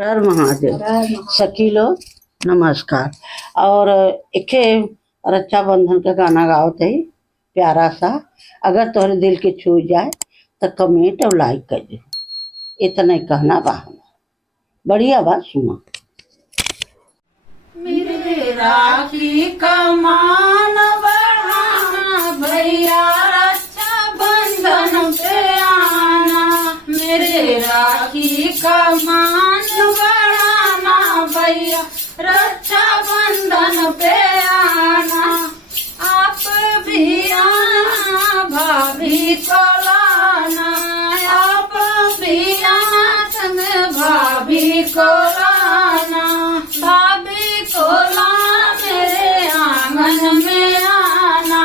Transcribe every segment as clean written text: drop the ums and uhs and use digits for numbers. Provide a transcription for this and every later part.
हर महादेव। सखी लोग नमस्कार। और इखे रक्षाबंधन का गाना गावत है प्यारा सा। अगर तुम्हारे दिल के छू जाए तो कमेंट और लाइक कर दे। इतना ही कहना बा। बढ़िया बात सुनो। मेरे राखी का मान बढ़ाना भैया, रक्षा बंधन पे आना। मेरे राखी का मान बढ़ाना भैया, रक्षा बंधन पे आना। आप भी आना भाभी को लाना, आप भी आना संग भाभी को लाना। भाभी को ला मेरे आंगन में आना,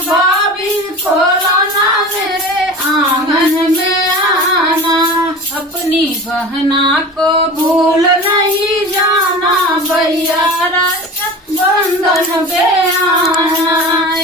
भाभी को लाना मेरे आंगन में आना। अपनी बहना को भूल नहीं जाना भैया, रक्षा बंधन पे आना।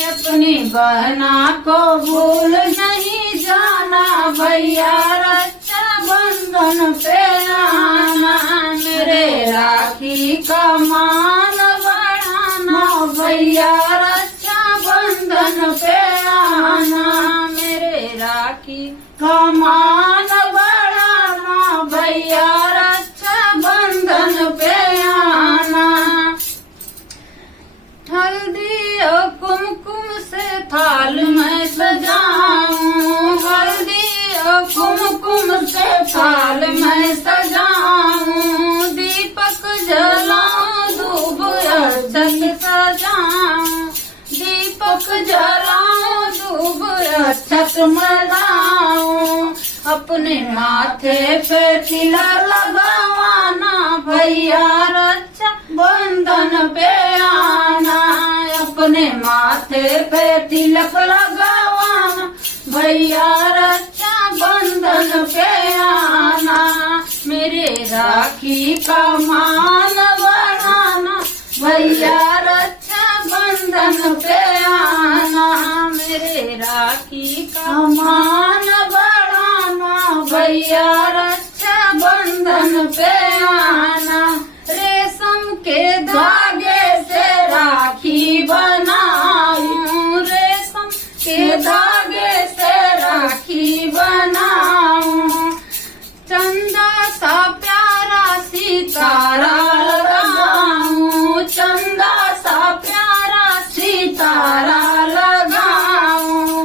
अपनी बहना को भूल नहीं जाना भैया, रक्षा बंधन पे आना। मेरे राखी का मान बढ़ाना भैया, रक्षा बंधन पे आना। मेरे राखी का मान बढ़ाना भैया, रक्षा बंधन पे आना। हल्दी और कुमकुम से थाल में सजाऊं, हल्दी और कुमकुम से थाल में सजाऊं। दीपक जलाऊं, धूप अक्षत सजाऊं। दीपक जलाऊं, धूप अक्षत मलाऊं। अपने माथे पे तिलक लगावाना भैया, रक्षा बंधन पे आना। अपने माथे पे तिलक लगावाना भैया, रक्षा बंधन पे आना। मेरे राखी का मान बढ़ाना भैया, रक्षा बंधन पे आना। मेरे राखी का मान बढ़ाना भैया, रक्षा बंधन पे आना। रेशम के धागे से राखी बनाऊं, रेशम के धागे से राखी बनाऊं। चंदा सा प्यारा सितारा लगाऊं, चंदा सा प्यारा सितारा लगाऊं।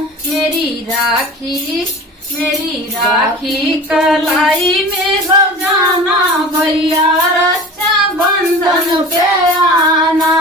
मेरी राखी कलाई में सजाना भैया, रक्षा बंधन पे आना।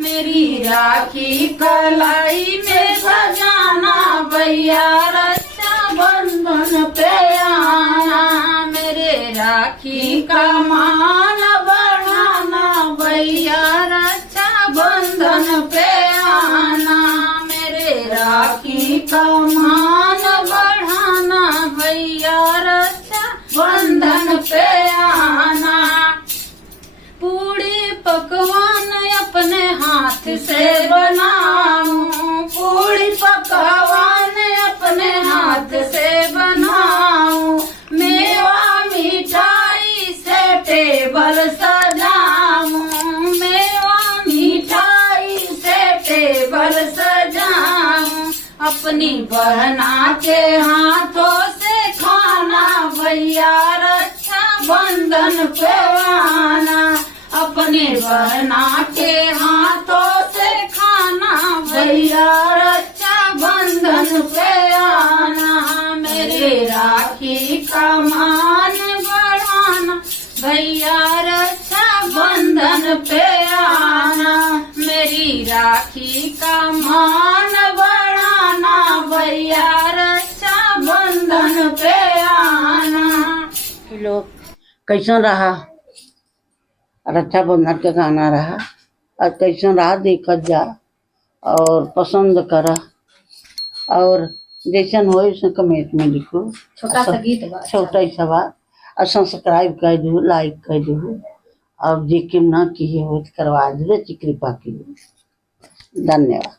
मेरी राखी कलाई में सजाना भैया, रक्षा बंधन पे आना। मेरे राखी का मान बढ़ाना भैया, रक्षा बंधन पे आना। मेरे राखी का मान बढ़ाना भैया, रक्षा बंधन पे आना। पूड़ी पकवान अपने हाथ से बनाऊं, पूड़ी पकवान अपने हाथ से बनाऊं। मेवा मिठाई से टेबल सजाऊं, मेवा मिठाई से टेबल सजाऊं। अपनी बहना के हाथों से खाना भैया, रक्षा बंधन पे आना। अपने बहना के हाथों से खाना भैया, रक्षा बंधन पे आना। मेरे राखी का मान बढ़ाना भैया, रक्षा बंधन पे आना। मेरी राखी का मान बढ़ाना भैया, रक्षा बंधन पे आना। लोग कैसा रहा रक्षाबंधन का गाना रहा और कैसा रहा देखत जा और पसंद करा। और जैसन हो वैसे कमेंट में लिखो। छोटा सा गीत बा, छोटा ही सवाल और सब्सक्राइब कर दो, लाइक कर दो। और जे ना किए हो करवा दे, कृपा कीजिए। धन्यवाद।